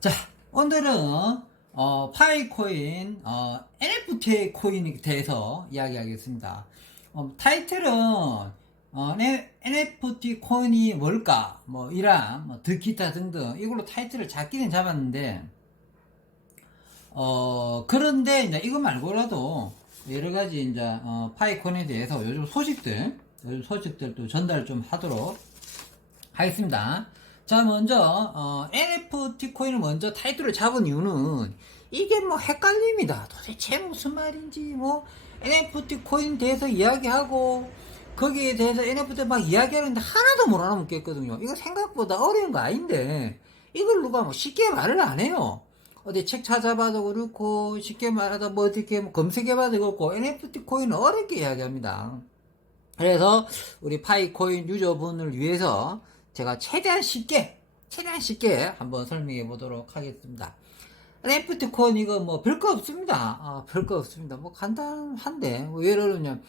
자, 오늘은 파이코인 NFT 코인에 대해서 이야기하겠습니다. 타이틀은 NFT 코인이 뭘까? 뭐 이랑 뭐 기타 등등 이걸로 타이틀을 잡기는 잡았는데 그런데 이제 이거 말고라도 여러 가지 이제 파이코인에 대해서 요즘 소식들도 전달 좀 하도록 하겠습니다. 자, 먼저 NFT 코인을 먼저 타이틀을 잡은 이유는 이게 뭐 헷갈립니다. 도대체 무슨 말인지 뭐 NFT 코인 대해서 이야기하고 거기에 대해서 NFT 막 이야기하는데 하나도 못 알아먹겠거든요. 이거 생각보다 어려운 거 아닌데 이걸 누가 뭐 쉽게 말을 안 해요. 어디 책 찾아봐도 그렇고 쉽게 말하다 뭐 어떻게 뭐 검색해봐도 그렇고 NFT 코인은 어렵게 이야기합니다. 그래서 우리 파이코인 유저분을 위해서 제가 최대한 쉽게 한번 설명해 보도록 하겠습니다. NFT 코인 이거 뭐 별거 없습니다. 별거 없습니다. 뭐 간단한데 뭐 예를 들면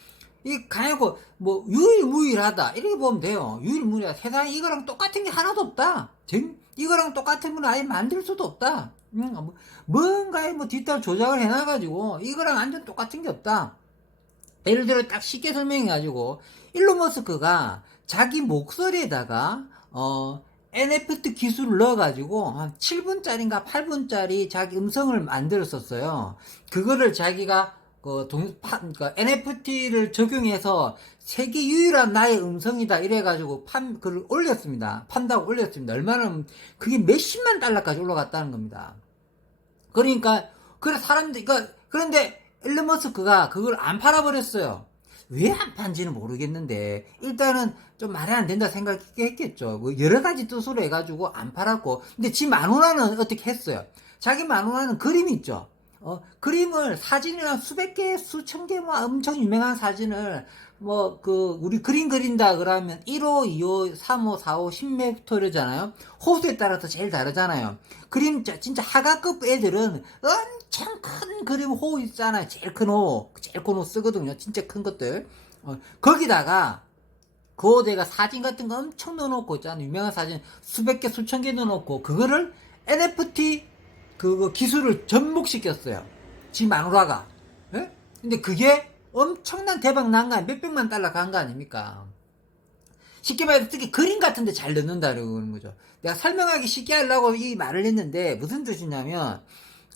이 가냐고 뭐 유일무이하다 이렇게 보면 돼요. 유일무이하다. 세상에 이거랑 똑같은 게 하나도 없다. 이거랑 똑같은 건 아예 만들 수도 없다. 뭔가에 뭐 뒷달 조작을 해놔가지고 이거랑 완전 똑같은 게 없다. 예를 들어 딱 쉽게 설명해가지고 일론 머스크가 자기 목소리에다가 NFT 기술을 넣어가지고 한 7분짜리인가 8분짜리 자기 음성을 만들었었어요. 그거를 자기가 그러니까 NFT를 적용해서 세계 유일한 나의 음성이다 이래가지고 그걸 올렸습니다. 판다고 올렸습니다. 얼마나 그게 몇십만 달러까지 올라갔다는 겁니다. 그러니까 그런데 일론 머스크가 그걸 안 팔아버렸어요. 왜 안 판지는 모르겠는데 일단은 좀 말이 안 된다 생각했겠죠. 뭐 여러 가지 뜻으로 해가지고 안 팔았고, 근데 지 마누라는 어떻게 했어요? 자기 마누라는 그림 있죠. 그림을 사진이랑 수백 개, 수천 개, 뭐 엄청 유명한 사진을 우리 그림 그린다 그러면 1호, 2호, 3호, 4호, 10m 이러잖아요. 호수에 따라서 제일 다르잖아요. 그림 진짜 하가급 애들은 엄청 큰 그림 호 있잖아요. 제일 큰 호 쓰거든요. 진짜 큰 것들. 거기다가 내가 사진 같은 거 엄청 넣어놓고 있잖아요. 유명한 사진 수백 개, 수천 개 넣어놓고 그거를 NFT 그거 기술을 접목시켰어요. 지 마누라가. 예? 근데 그게 엄청난 대박 난 거 아니에요? 몇백만 달러 간 거 아닙니까? 쉽게 말해서 특히 그림 같은데 잘 넣는다는 거죠. 내가 설명하기 쉽게 하려고 이 말을 했는데 무슨 뜻이냐면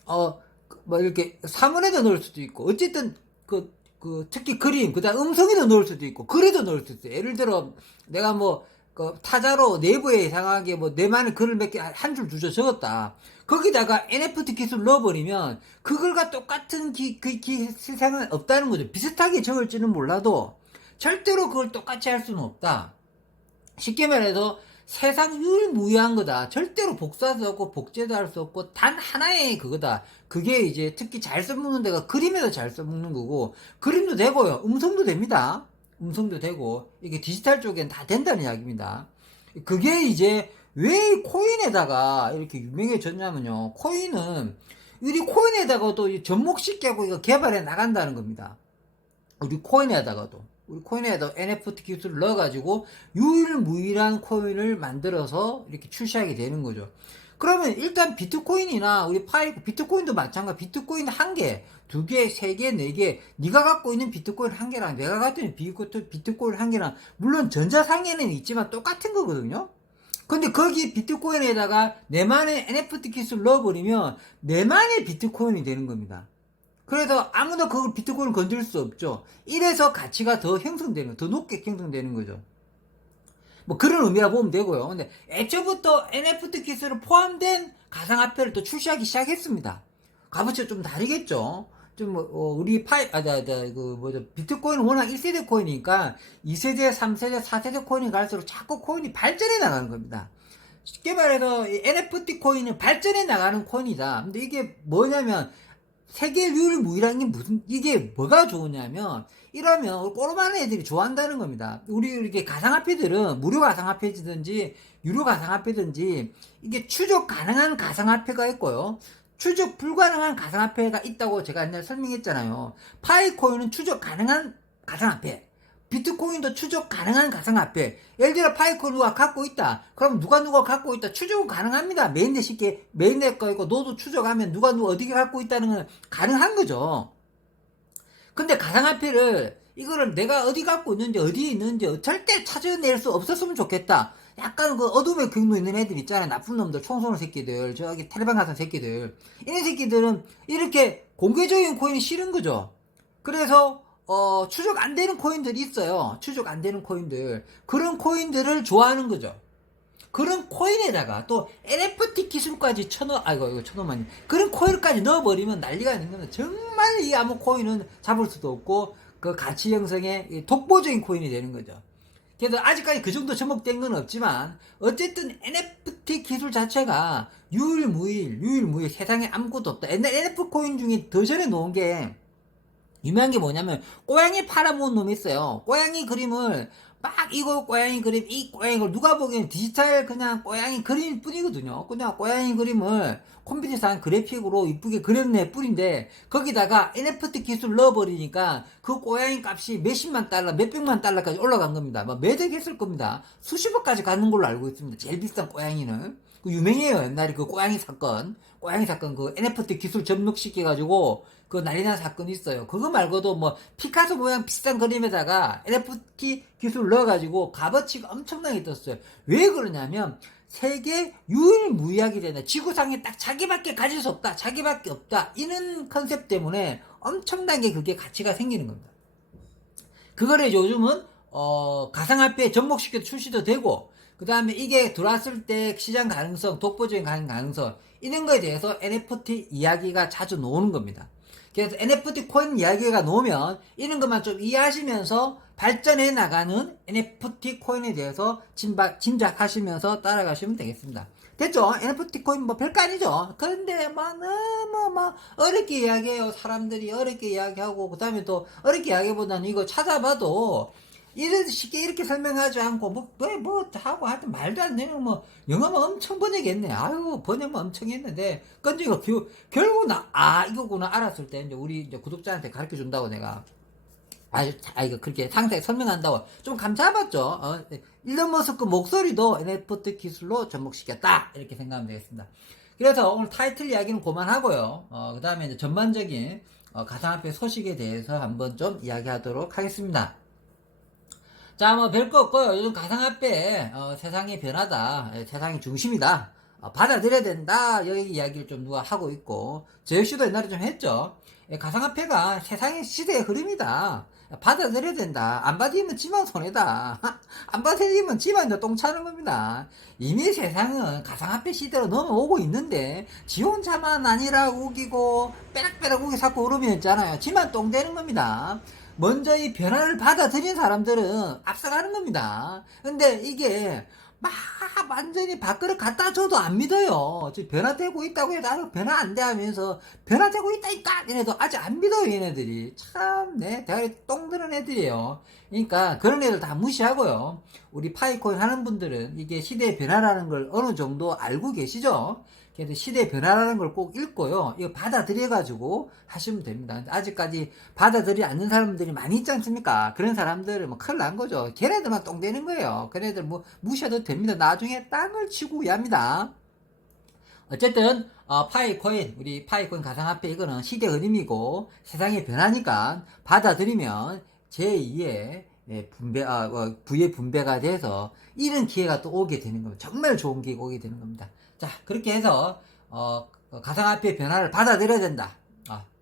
뭐 이렇게 사물에도 넣을 수도 있고 어쨌든 특히 그림 그다음 음성에도 넣을 수도 있고 글에도 넣을 수도 있어요. 예를 들어 내가 타자로 내부에 이상하게 내만의 글을 몇 개 한 줄 두 줄 적었다. 거기다가 NFT 기술 넣어버리면 그걸과 똑같은 세상은 없다는 거죠. 비슷하게 적을지는 몰라도 절대로 그걸 똑같이 할 수는 없다. 쉽게 말해서 세상 유일무이한 거다. 절대로 복사도 없고 복제도 할 수 없고 단 하나의 그거다. 그게 이제 특히 잘 써먹는 데가 그림에도 잘 써먹는 거고 그림도 되고요. 음성도 됩니다. 음성도 되고 이게 디지털 쪽엔 다 된다는 이야기입니다. 그게 이제 왜 코인에다가 이렇게 유명해졌냐면요. 코인은 우리 코인에다가도 접목시키고 이거 개발해 나간다는 겁니다. 우리 코인에다가 NFT 기술을 넣어가지고 유일무이한 코인을 만들어서 이렇게 출시하게 되는 거죠. 그러면 일단 비트코인이나 비트코인도 마찬가지. 비트코인 한 개, 두 개, 세 개, 네 개. 네가 갖고 있는 비트코인 한 개랑 내가 갖고 있는 비트코인 한 개랑 물론 전자상에는 있지만 똑같은 거거든요. 근데 거기 비트코인에다가 내만의 NFT 기술 넣어버리면 내만의 비트코인이 되는 겁니다. 그래서 아무나 그걸 비트코인을 건들 수 없죠. 이래서 가치가 더 높게 형성되는 거죠. 뭐 그런 의미라 보면 되고요. 근데 애초부터 NFT 기술을 포함된 가상화폐를 또 출시하기 시작했습니다. 값어치가 좀 다르겠죠. 비트코인은 워낙 1세대 코인이니까 2세대, 3세대, 4세대 코인이 갈수록 자꾸 코인이 발전해 나가는 겁니다. 쉽게 말해서 NFT 코인은 발전해 나가는 코인이다. 근데 이게 뭐냐면 세계 유일무이라는 게 이게 뭐가 좋으냐면, 이러면 꼬로만 애들이 좋아한다는 겁니다. 우리 이렇게 가상화폐들은 무료 가상화폐든지 유료 가상화폐든지 이게 추적 가능한 가상화폐가 있고요. 추적 불가능한 가상화폐가 있다고 제가 옛날에 설명했잖아요. 파이코인은 추적 가능한 가상화폐. 비트코인도 추적 가능한 가상화폐. 예를 들어 파이콘 누가 갖고 있다. 그럼 누가 갖고 있다. 추적은 가능합니다. 메인넷 쉽게 메인넷 거 있고 노드 추적하면 누가 어디게 갖고 있다는 건 가능한 거죠. 근데 가상화폐를 이거를 내가 어디 갖고 있는지 어디에 있는지 절대 찾아낼 수 없었으면 좋겠다. 약간 그 어둠의 경로 있는 애들 있잖아요. 나쁜 놈들, 총쏘는 새끼들, 저기 텔레방 같은 새끼들. 이런 새끼들은 이렇게 공개적인 코인이 싫은 거죠. 그래서 추적 안 되는 코인들이 있어요. 추적 안 되는 코인들. 그런 코인들을 좋아하는 거죠. 그런 코인에다가 또 NFT 기술까지 이거 쳐넣으면 그런 코인까지 넣어버리면 난리가 있는 거는 정말 이 아무 코인은 잡을 수도 없고 그 가치 형성의 독보적인 코인이 되는 거죠. 그래서 아직까지 그 정도 접목된 건 없지만 어쨌든 NFT 기술 자체가 유일무이일 세상에 아무것도 없다. 옛날 NFT 코인 중에 더 전에 놓은 게 유명한 게 뭐냐면 고양이 팔아모은 놈이 있어요. 고양이 그림을 막 이거 고양이 그림 이 고양이 걸 누가 보기엔 디지털 그냥 고양이 그림일 뿐이거든요. 그냥 고양이 그림을 컴퓨터에서 한 그래픽으로 이쁘게 그렸네 뿐인데 거기다가 NFT 기술 넣어버리니까 그 고양이 값이 몇십만 달러 몇백만 달러까지 올라간 겁니다. 뭐 매덕했을 겁니다. 수십억까지 가는 걸로 알고 있습니다. 제일 비싼 고양이는 그 유명해요. 옛날에 그 고양이 사건 그 NFT 기술 접목시켜가지고 그 난리난 사건이 있어요. 그거 말고도 뭐 피카소 모양 비싼 그림에다가 NFT 기술 넣어가지고 값어치가 엄청나게 떴어요. 왜 그러냐면 세계 유일무이하게 되는 지구상에 딱 자기밖에 가질 수 없다. 자기밖에 없다. 이런 컨셉 때문에 엄청나게 그게 가치가 생기는 겁니다. 그거를 요즘은 가상화폐에 접목시켜 출시도 되고 그 다음에 이게 들어왔을 때 시장 가능성, 독보적인 가능성 이런 거에 대해서 NFT 이야기가 자주 나오는 겁니다. 그래서 NFT 코인 이야기가 나오면 이런 것만 좀 이해하시면서 발전해 나가는 NFT 코인에 대해서 짐작하시면서 따라가시면 되겠습니다. 됐죠? NFT 코인 뭐 별거 아니죠? 그런데 막 너무 막 어렵게 이야기해요. 사람들이 어렵게 이야기하고 그 다음에 또 어렵게 이야기보다는 이거 찾아봐도 쉽게 이렇게 설명하지 않고 뭐 하고 하여튼 말도 안 되는 뭐 영어만 엄청 번역했네. 아유 번역만 엄청 했는데 건지가 결국 이거구나 알았을 때 이제 우리 이제 구독자한테 가르쳐 준다고 내가 이거 그렇게 상세히 설명한다고 좀 감 잡았죠. 일론 머스크 목소리도 NFT 기술로 접목시켰다 이렇게 생각하면 되겠습니다. 그래서 오늘 타이틀 이야기는 그만하고요. 그 다음에 이제 전반적인 가상화폐 소식에 대해서 한번 좀 이야기하도록 하겠습니다. 자, 뭐, 별거 없고요. 요즘 가상화폐, 세상의 변화다. 세상의 중심이다. 받아들여야 된다. 여기 이야기를 좀 누가 하고 있고, 저 역시도 옛날에 좀 했죠. 가상화폐가 세상의 시대의 흐름이다. 받아들여야 된다. 안 받으면 지만 손해다. 안 받으면 지만 똥 차는 겁니다. 이미 세상은 가상화폐 시대로 넘어오고 있는데, 지 혼자만 아니라 우기고, 빼락빼락 우기 자꾸 오르면 있잖아요. 지만 똥 되는 겁니다. 먼저 이 변화를 받아들인 사람들은 앞서가는 겁니다. 근데 이게 막 완전히 밥그릇 갖다 줘도 안 믿어요. 지금 변화되고 있다고 해도 아직 변화 안 돼 하면서 변화되고 있다니까 이래도 아직 안 믿어요. 얘네들이 참 대가리 똥 드는 애들이에요. 그러니까 그런 애들 다 무시하고요. 우리 파이코인 하는 분들은 이게 시대의 변화라는 걸 어느 정도 알고 계시죠? 그래서 시대의 변화라는 걸 꼭 읽고요. 이거 받아들여가지고 하시면 됩니다. 아직까지 받아들이지 않는 사람들이 많이 있지 않습니까? 그런 사람들은 뭐 큰일 난 거죠. 걔네들만 똥 되는 거예요. 걔네들 뭐 무시해도 됩니다. 나중에 땅을 치고 위합니다. 어쨌든 파이코인 우리 파이코인 가상화폐 이거는 시대 흐름이고 세상의 변화니까 받아들이면 제2의 부의 분배가 돼서 이런 기회가 또 오게 되는 겁니다. 정말 좋은 기회가 오게 되는 겁니다. 자, 그렇게 해서 가상화폐 변화를 받아들여야 된다.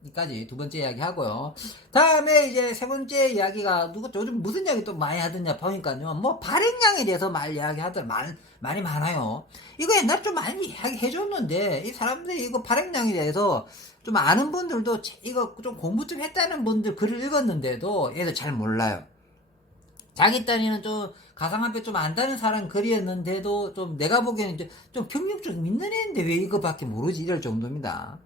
여기까지 두 번째 이야기 하고요. 다음에 이제 세 번째 이야기가 요즘 무슨 이야기 또 많이 하더냐 보니까요. 뭐 발행량에 대해서 이야기 하더라. 많이 많아요. 이거 옛날에 좀 많이 이야기 해줬는데 이 사람들이 이거 발행량에 대해서 좀 아는 분들도 이거 좀 공부 좀 했다는 분들 글을 읽었는데도 얘들 잘 몰라요. 자기 딴에는 좀 가상화폐 좀 안다는 사람 글이었는데도 좀 내가 보기에는 좀 경력 좀 있는 애인데 왜 이거밖에 모르지 이럴 정도입니다.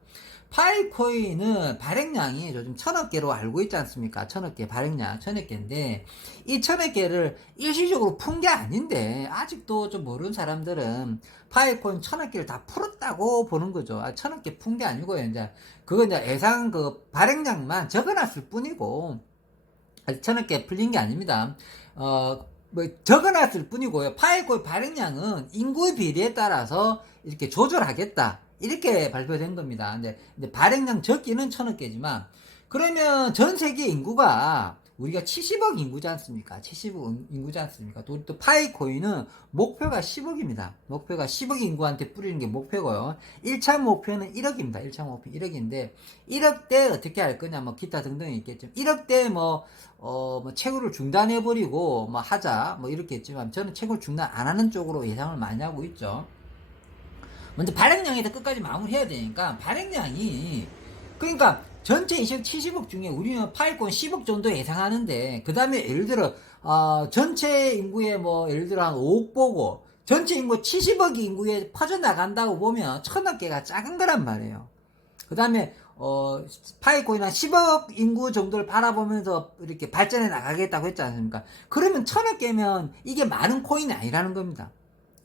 파이코인은 발행량이 요즘 1000억 개로 알고 있지 않습니까? 1000억 개 발행량 1000억 개인데 이 1000억 개를 일시적으로 푼 게 아닌데 아직도 좀 모르는 사람들은 파이코인 1000억 개를 다 풀었다고 보는 거죠. 1000억 개 푼 게 아니고요. 이제 그거 이제 예상 그 발행량만 적어놨을 뿐이고 아직 1000개 풀린 게 아닙니다. 뭐 적어놨을 뿐이고요. 파이코인 발행량은 인구의 비례에 따라서 이렇게 조절하겠다. 이렇게 발표된 겁니다. 이제 발행량 적기는 1000개지만, 그러면 전 세계 인구가 우리가 70억 인구지 않습니까? 70억 인구지 않습니까? 또 파이코인은 목표가 10억입니다. 목표가 10억 인구한테 뿌리는 게 목표고요. 1차 목표는 1억입니다. 1차 목표 1억인데, 1억 대 어떻게 할 거냐, 뭐, 기타 등등이 있겠죠. 1억 대 뭐 채굴을 중단해버리고, 뭐, 하자, 뭐, 이렇게 했지만, 저는 채굴 중단 안 하는 쪽으로 예상을 많이 하고 있죠. 먼저 발행량에서 끝까지 마무리해야 되니까, 발행량이, 그러니까, 전체 70억 중에 우리는 파이콘 10억 정도 예상하는데, 그 다음에 예를 들어, 전체 인구의 뭐, 예를 들어 한 5억 보고, 전체 인구 70억 인구에 퍼져나간다고 보면 1000억 개가 작은 거란 말이에요. 그 다음에, 파이코인 한 10억 인구 정도를 바라보면서 이렇게 발전해 나가겠다고 했지 않습니까? 그러면 1000억 개면 이게 많은 코인이 아니라는 겁니다.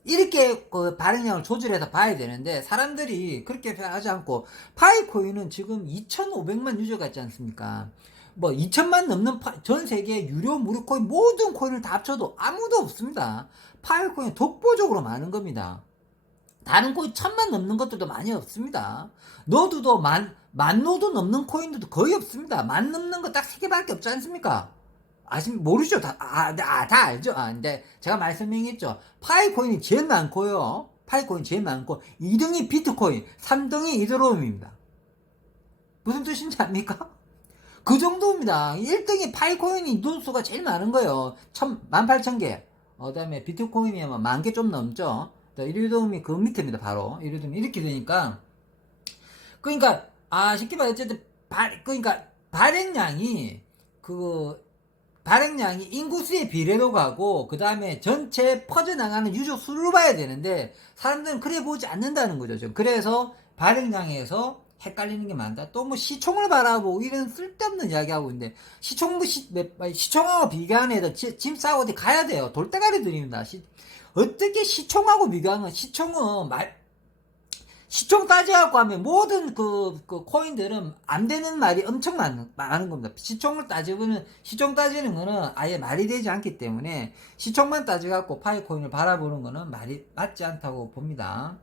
이렇게 그 발행량을 조절해서 봐야 되는데, 사람들이 그렇게 하지 않고, 파이코인은 지금 2500만 유저가 있지 않습니까? 뭐 2000만 넘는 전 세계 유료 무료 코인 모든 코인을 다 합쳐도 아무도 없습니다. 파이코인 독보적으로 많은 겁니다. 다른 코인 1000만 넘는 것들도 많이 없습니다. 노드도 만 노드 넘는 코인들도 거의 없습니다. 만 넘는 거 딱 3개밖에 없지 않습니까? 모르죠? 다 알죠? 근데 제가 말씀드렸죠. 파이코인이 제일 많고요. 파이코인 제일 많고, 2등이 비트코인, 3등이 이더리움입니다. 무슨 뜻인지 압니까? 그 정도입니다. 1등이 파이코인이 누수가 제일 많은 거예요. 18,000개. 그 다음에 비트코인이 10,000개 좀 넘죠. 이더리움이 그 밑에입니다, 바로. 이더리움이 이렇게 되니까. 그러니까, 쉽게 말해, 어쨌든, 그러니까, 발행량이 인구수의 비례로 가고, 그 다음에 전체 퍼져나가는 유저 수를 봐야 되는데, 사람들은 그래 보지 않는다는 거죠. 지금. 그래서 발행량에서 헷갈리는 게 많다. 또 뭐 시총을 바라보고 이런 쓸데없는 이야기 하고 있는데, 시총하고 비교하는 애들 짐 싸고 어디 가야 돼요. 돌대가리 들입니다. 어떻게 시총하고 비교하는 건, 시총 따져갖고 하면 모든 그 코인들은 안 되는 말이 엄청 많은 겁니다. 시총 따지는 거는 아예 말이 되지 않기 때문에, 시총만 따져갖고 파이코인을 바라보는 거는 말이 맞지 않다고 봅니다.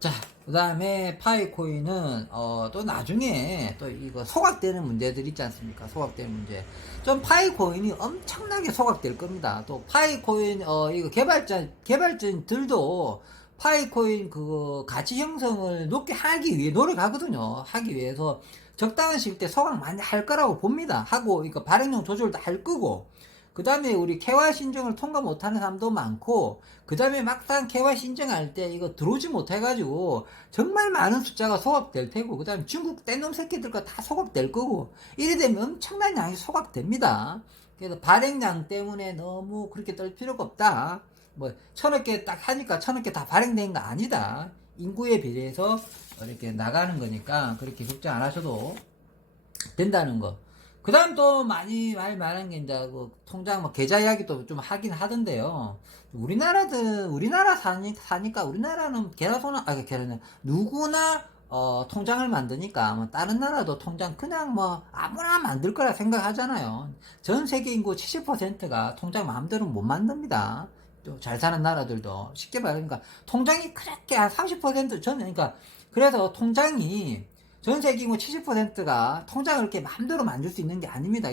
자, 그 다음에 파이코인은, 또 나중에 또 이거 소각되는 문제들 있지 않습니까? 소각되는 문제. 좀 파이코인이 엄청나게 소각될 겁니다. 또 파이코인, 이거 개발자들도 파이코인 그 가치 형성을 높게 하기 위해 노력하거든요. 하기 위해서 적당한 시기 때 소각 많이 할 거라고 봅니다. 하고, 이거 발행량 조절도 할 거고, 그 다음에 우리 KYC 신청을 통과 못하는 사람도 많고, 그 다음에 막상 KYC 신청할 때 이거 들어오지 못해가지고 정말 많은 숫자가 소각될 테고, 그 다음에 중국 뗀놈 새끼들과 다 소각될 거고, 이래 되면 엄청난 양이 소각됩니다. 그래서 발행량 때문에 너무 그렇게 떨 필요가 없다. 뭐 1000개 딱 하니까 1000개 다 발행된 거 아니다. 인구에 비례해서 이렇게 나가는 거니까 그렇게 걱정 안 하셔도 된다는 거. 그 다음 또 많이 말하는 게 이제 그 통장 뭐 계좌 이야기도 좀 하긴 하던데요. 우리나라 사니까 우리나라는 계좌는 누구나 통장을 만드니까, 뭐 다른 나라도 통장 그냥 뭐 아무나 만들 거라 생각하잖아요. 전 세계 인구 70%가 통장 마음대로 못 만듭니다. 또 잘 사는 나라들도 쉽게 말하니까 통장이 그렇게 한 30% 저는, 그러니까 그래서 통장이 전 세계 인구 70%가 통장을 이렇게 마음대로 만들 수 있는 게 아닙니다.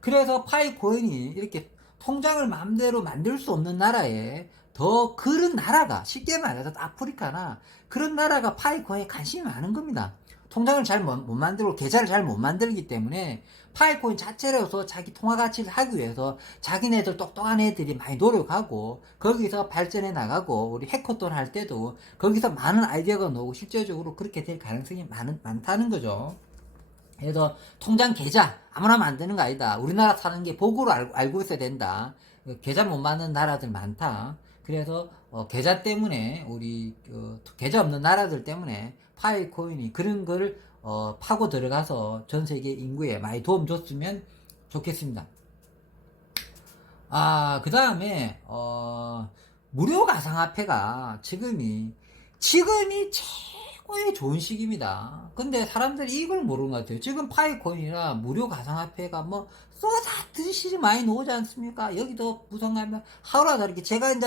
그래서 파이코인이 이렇게 통장을 마음대로 만들 수 없는 나라에 더 그런 나라가, 쉽게 말해서 아프리카나 그런 나라가 파이코인에 관심이 많은 겁니다. 통장을 잘 못 만들고 계좌를 잘 못 만들기 때문에 파이코인 자체로서 자기 통화 가치를 하기 위해서 자기네들 똑똑한 애들이 많이 노력하고, 거기서 발전해 나가고, 우리 해커톤 할 때도 거기서 많은 아이디어가 나오고 실제적으로 그렇게 될 가능성이 많다는 거죠. 그래서 통장 계좌 아무나 만드는 거 아니다. 우리나라 사는 게 복으로 알고 있어야 된다. 계좌 못 만드는 나라들 많다. 그래서 계좌 때문에 우리 계좌 없는 나라들 때문에 파이코인이 그런 거를 파고 들어가서 전 세계 인구에 많이 도움 줬으면 좋겠습니다. 그 다음에 무료 가상화폐가 지금이 최고의 좋은 시기입니다. 근데 사람들이 이걸 모르는 것 같아요. 지금 파이코인이나 무료 가상화폐가 뭐 쏟아지듯이 많이 나오지 않습니까? 여기도 부정하면 하루가 다르게 제가 이제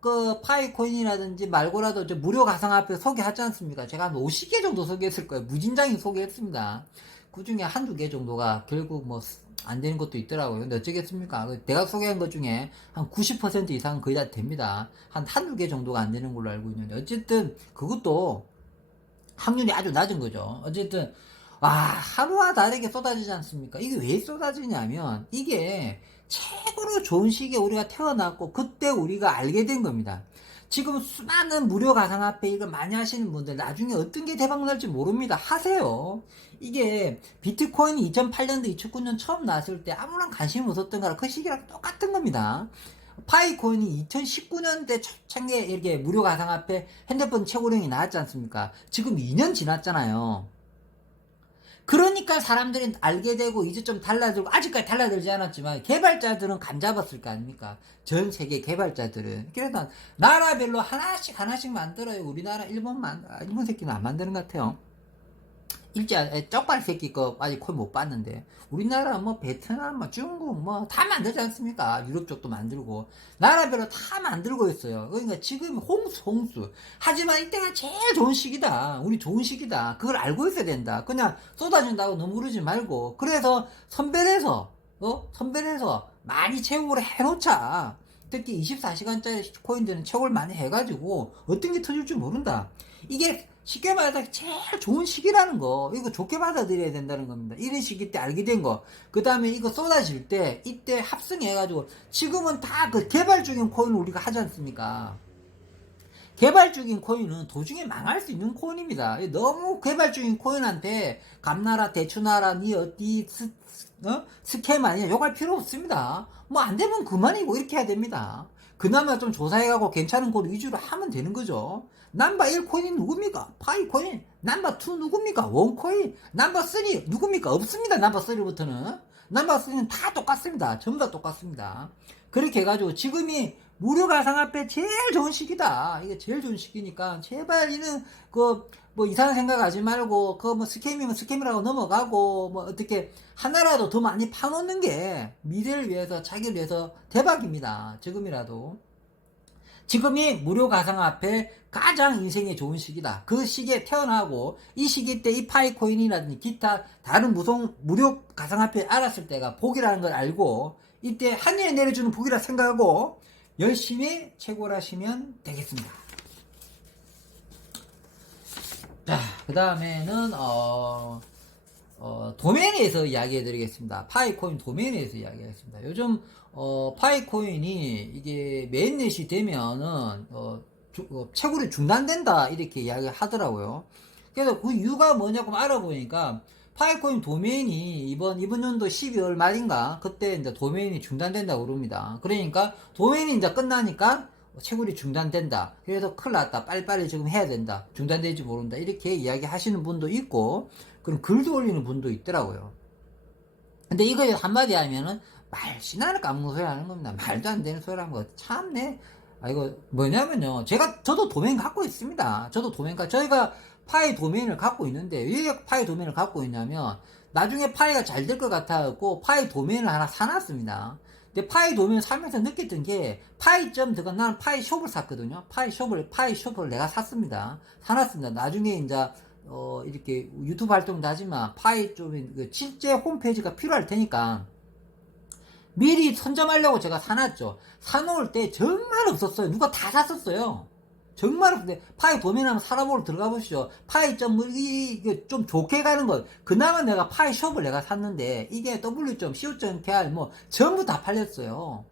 그 파이코인이라든지 말고라도 이제 무료 가상화폐 소개하지 않습니까? 제가 한 50개 정도 소개했을 거예요. 무진장이 소개했습니다. 그 중에 한두 개 정도가 결국 뭐 안 되는 것도 있더라고요. 근데 어쩌겠습니까? 내가 소개한 것 중에 한 90% 이상은 거의 다 됩니다. 한두 개 정도가 안 되는 걸로 알고 있는데, 어쨌든 그것도 확률이 아주 낮은 거죠. 어쨌든, 하루와 다르게 쏟아지지 않습니까? 이게 왜 쏟아지냐면, 이게 최고로 좋은 시기에 우리가 태어났고, 그때 우리가 알게 된 겁니다. 지금 수많은 무료 가상화폐 이걸 많이 하시는 분들 나중에 어떤 게 대박 날지 모릅니다. 하세요. 이게 비트코인이 2008년도 2009년 처음 나왔을 때 아무런 관심이 없었던 거랑 그 시기랑 똑같은 겁니다. 파이코인이 2019년대 초창기에 이렇게 무료 가상화폐 핸드폰 최고령이 나왔지 않습니까? 지금 2년 지났잖아요. 그러니까 사람들이 알게 되고 이제 좀 달라들고, 아직까지 달라들지 않았지만 개발자들은 감 잡았을 거 아닙니까? 전 세계 개발자들은. 그래서 나라별로 하나씩 만들어요. 우리나라 일본 새끼는 안 만드는 것 같아요. 쪽발 새끼 거 아직 코인 못 봤는데, 우리나라 뭐 베트남 뭐 중국 뭐 다 만들지 않습니까? 유럽 쪽도 만들고 나라별로 다 만들고 있어요. 그러니까 지금 홍수. 하지만 이때가 제일 좋은 시기다. 우리 좋은 시기다. 그걸 알고 있어야 된다. 그냥 쏟아진다고 너무 그러지 말고, 그래서 선별해서 많이 채굴을 해놓자. 특히 24시간짜리 코인들은 채굴 많이 해가지고 어떤 게 터질지 모른다. 이게 쉽게 말해서 제일 좋은 시기라는 거, 이거 좋게 받아들여야 된다는 겁니다. 이런 시기 때 알게 된 거. 그 다음에 이거 쏟아질 때 이때 합성해가지고, 지금은 다 그 개발 중인 코인을 우리가 하지 않습니까? 개발 중인 코인은 도중에 망할 수 있는 코인입니다. 너무 개발 중인 코인한테 감나라 대추나라 스캠 아니냐 욕할 필요 없습니다. 뭐 안 되면 그만이고 이렇게 해야 됩니다. 그나마 좀 조사해가고 괜찮은 코드 위주로 하면 되는 거죠. 넘버 1 코인이 누굽니까? 파이코인. 넘버 2 누굽니까? 원코인. 넘버 3 누굽니까? 없습니다. 넘버 3부터는. 넘버 3는 다 똑같습니다. 전부 다 똑같습니다. 그렇게 해가지고 지금이 무료 가상화폐 제일 좋은 시기다. 이게 제일 좋은 시기니까 제발 이는 뭐 이상한 생각하지 말고, 뭐 스캠이면 스캠이라고 넘어가고, 뭐 어떻게 하나라도 더 많이 파놓는 게 미래를 위해서, 자기를 위해서 대박입니다. 지금이 무료 가상화폐 가장 인생에 좋은 시기다. 그 시기에 태어나고 이 시기 때 이 파이코인이라든지 기타 다른 무료 가상화폐 알았을 때가 복이라는 걸 알고, 이때 하늘에 내려주는 복이라 생각하고 열심히 채굴 하시면 되겠습니다. 자, 그 다음에는 도메인에 대해서 이야기해 드리겠습니다. 파이코인 도메인에 대해서 이야기하겠습니다. 요즘 파이코인이 이게 메인넷이 되면은 채굴이 중단된다 이렇게 이야기 하더라고요. 그래서 그 이유가 뭐냐고 알아보니까, 파이코인 도메인이 이번 연도 12월 말인가 그때 이제 도메인이 중단된다고 그럽니다. 그러니까 도메인이 이제 끝나니까 채굴이 중단된다. 그래서 큰일 났다. 빨리빨리 지금 해야 된다. 중단될지 모른다. 이렇게 이야기 하시는 분도 있고, 그럼 글도 올리는 분도 있더라고요. 근데 이거 한마디 하면은 말씨나를 까먹는 소리 하는 겁니다. 말도 안 되는 소리 하는 거. 참네. 이거 뭐냐면요. 저도 도메인 갖고 있습니다. 저희가 파이 도메인을 갖고 있는데, 왜 파이 도메인을 갖고 있냐면, 나중에 파이가 잘 될 것 같아갖고 파이 도메인을 하나 사놨습니다. 근데 파이 도메인 사면서 느꼈던 게, 나는 파이숍을 샀거든요. 파이숍을 내가 샀습니다. 사놨습니다. 나중에 이제 이렇게 유튜브 활동도 하지만 파이 좀 실제 홈페이지가 필요할 테니까 미리 선점하려고 제가 사놨죠. 사놓을 때 정말 없었어요. 누가 다 샀었어요. 정말 없는데, 파이 도메인 한번 살아보러 들어가 보시죠. 파이 좀 좋게 가는 것. 그나마 내가 파이숍을 내가 샀는데, 이게 w.co.kr 뭐 전부 다 팔렸어요.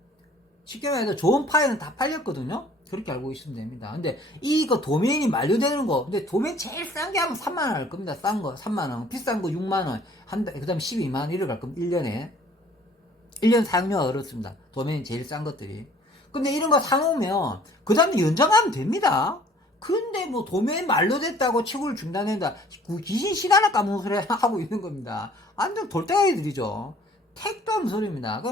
쉽게 말해서 좋은 파이는 다 팔렸거든요. 그렇게 알고 있으면 됩니다. 근데 이거 도메인이 만료되는 거, 근데 도메인 제일 싼 게 하면 3만원 할 겁니다. 싼 거 3만원, 비싼 거 6만원, 그 다음에 12만원 이렇게 갈 겁니다. 1년 사용료가 그렇습니다. 도메인 제일 싼 것들이. 근데 이런 거 사놓으면 그 다음에 연장하면 됩니다. 근데 뭐 도메인 만료됐다고 채굴 중단된다, 귀신 시간을 까먹는 소리 하고 있는 겁니다. 완전 돌대가리들이죠. 택도 없는 소리입니다.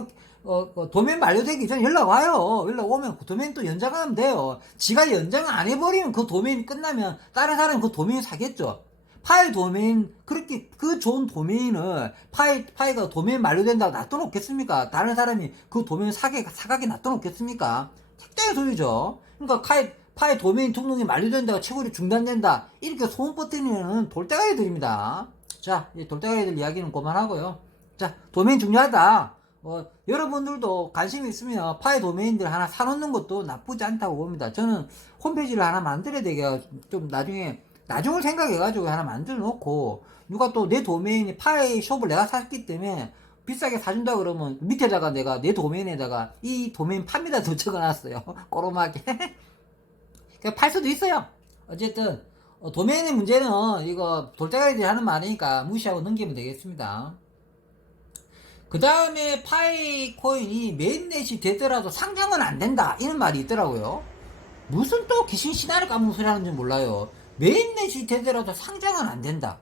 도면 만료되기 전에 연락 와요. 연락 오면 그 도면 또 연장하면 돼요. 지가 연장 안 해버리면 그 도면이 끝나면 다른 사람이 그 도면 사겠죠. 파일 도메인, 그렇게, 그 좋은 도메인을, 파이가 도메인 만료된다고 놔둬놓겠습니까? 다른 사람이 그 도메인 사가게 놔둬놓겠습니까? 책당의 소리죠. 그러니까 파일 도메인 등록이 만료된다고 채굴이 중단된다. 이렇게 소문 퍼뜨리는 돌대가리들입니다. 자, 이 돌대가리들 이야기는 그만하고요. 자, 도메인 중요하다. 여러분들도 관심이 있으면 파일 도메인들 하나 사놓는 것도 나쁘지 않다고 봅니다. 저는 홈페이지를 하나 만들어야 되게 좀 나중을 생각해가지고 하나 만들어 놓고, 누가 또 내 도메인이 파이 숍을 내가 샀기 때문에 비싸게 사준다 그러면 밑에다가 내가 내 도메인에다가 이 도메인 팝니다 도 적어놨어요. 꼬로마게. 그냥 팔 수도 있어요. 어쨌든 도메인의 문제는 이거 돌대가리들이 하는 말이니까 무시하고 넘기면 되겠습니다. 그 다음에 파이 코인이 메인넷이 되더라도 상장은 안 된다 이런 말이 있더라고요. 무슨 또 귀신 신화를 까먹는 소리 하는지 몰라요. 메인넷이 되더라도 상장은 안 된다.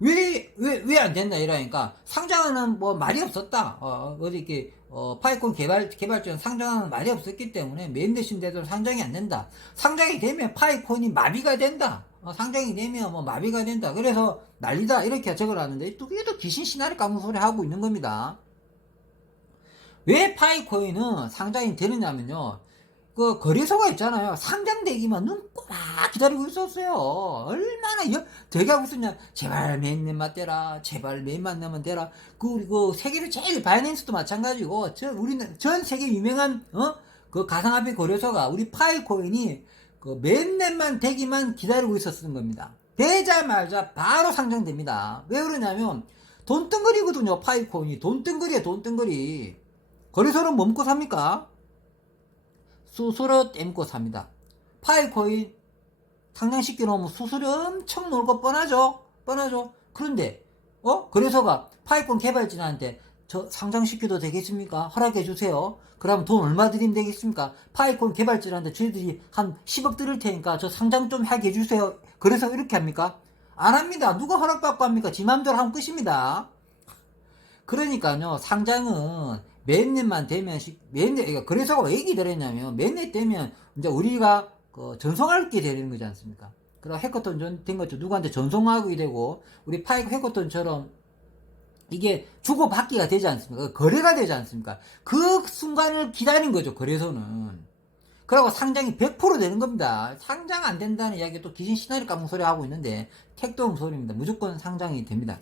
왜 안 된다 이러니까, 상장하는 뭐 말이 없었다. 어디 이렇게, 파이콘 개발자는 상장하는 말이 없었기 때문에 메인넷인데도 상장이 안 된다. 상장이 되면 파이콘이 마비가 된다. 상장이 되면 뭐 마비가 된다. 그래서 난리다. 이렇게 적어놨는데, 또 얘도 귀신 신화를 까먹는 소리 하고 있는 겁니다. 왜 파이코인은 상장이 되느냐면요. 그 거래소가 있잖아요. 상장되기만 눈 꼬박 기다리고 있었어요. 얼마나 되게 하고 있었냐. 제발 메인넷만 떼라. 제발 메인만 내면 되라. 그리고 세계를 제일 바이낸스도 마찬가지고, 우리는 전 세계 유명한 그 가상화폐 거래소가 우리 파이코인이 그 메인넷만 되기만 기다리고 있었던 겁니다. 되자마자 바로 상장됩니다. 왜 그러냐면 돈덩어리거든요. 파이코인이 돈덩어리에 돈덩어리. 거래소는 뭐 먹고 삽니까? 수수료 떼먹고 삽니다. 파이코인 상장시켜 놓으면 수수료 엄청 놀고 뻔하죠. 그런데 거래소가 파이코인 개발진한테 저 상장시켜도 되겠습니까? 허락해 주세요. 그럼 돈 얼마 드리면 되겠습니까? 파이코인 개발진한테 저희들이 한 10억 드릴 테니까 저 상장 좀 하게 해주세요. 그래서 이렇게 합니까? 안 합니다. 누가 허락받고 합니까? 지 맘대로 하면 끝입니다. 그러니까요, 상장은 맨넷만 되면, 맨넷, 거래소가 왜 얘기 들었냐면, 맨넷 되면, 이제 우리가, 전송할 게 되는 거지 않습니까? 그럼 해커톤 된 것도 누구한테 전송하게 되고, 우리 파이크 해커톤처럼, 이게 주고받기가 되지 않습니까? 거래가 되지 않습니까? 그 순간을 기다린 거죠, 거래소는. 그리고 상장이 100% 되는 겁니다. 상장 안 된다는 이야기 또 귀신 시나리 까먹은 소리 하고 있는데, 택도 없는 소리입니다. 무조건 상장이 됩니다.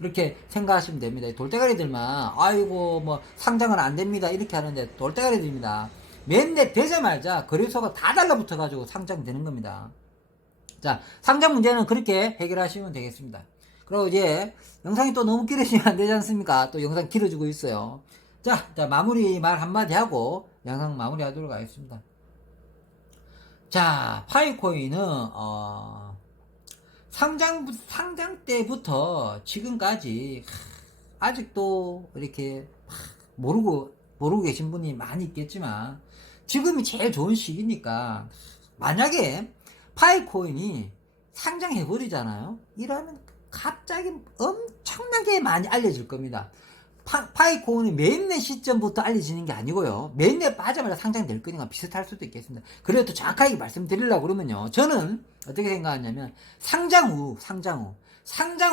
이렇게 생각하시면 됩니다. 돌대가리들만 아이고 뭐 상장은 안 됩니다 이렇게 하는데, 돌대가리들입니다. 맨날 되자마자 거래소가 다 달라붙어 가지고 상장되는 겁니다. 자, 상장 문제는 그렇게 해결하시면 되겠습니다. 그리고 이제 영상이 또 너무 길어지면 안 되지 않습니까? 또 영상 길어지고 있어요. 자, 마무리 말 한마디 하고 영상 마무리 하도록 하겠습니다. 자, 파이코인은 상장 때부터 지금까지 아직도 이렇게 모르고 계신 분이 많이 있겠지만, 지금이 제일 좋은 시기니까, 만약에 파이코인이 상장해버리잖아요? 이러면 갑자기 엄청나게 많이 알려질 겁니다. 파이코인이 메인넷 시점부터 알려지는 게 아니고요. 메인넷 빠져마자 상장될 거니까 비슷할 수도 있겠습니다. 그래도 정확하게 말씀드리려고 그러면요. 저는 어떻게 생각하냐면, 상장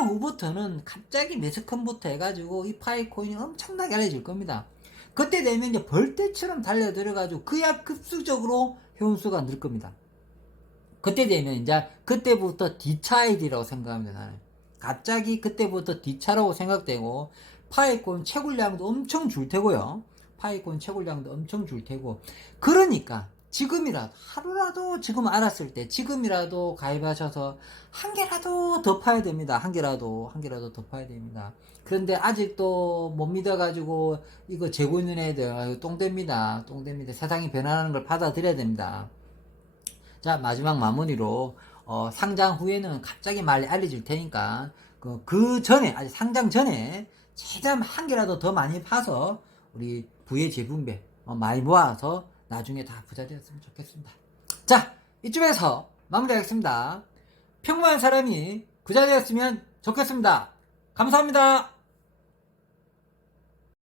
후부터는 갑자기 매스컴부터 해가지고 이 파이코인이 엄청나게 알려질 겁니다. 그때 되면 이제 벌떼처럼 달려들어가지고 그야 급수적으로 회원수가 늘 겁니다. 그때 되면 이제 그때부터 D차이라고 생각합니다. 나는 갑자기 그때부터 D차라고 생각되고, 파이코인 채굴량도 엄청 줄 테고요. 그러니까 지금이라도, 하루라도 지금 알았을 때 지금이라도 가입하셔서 한 개라도 더 파야 됩니다. 한 개라도 더 파야 됩니다. 그런데 아직도 못 믿어가지고 이거 재고 있는 애들 똥됩니다. 세상이 변하는 걸 받아들여야 됩니다. 자, 마지막 마무리로 상장 후에는 갑자기 많이 알려질 테니까 그 전에, 아직 상장 전에 최대한 한 개라도 더 많이 파서 우리 부의 재분배 많이 모아서 나중에 다 부자 되었으면 좋겠습니다. 자, 이쯤에서 마무리하겠습니다. 평범한 사람이 부자 되었으면 좋겠습니다. 감사합니다.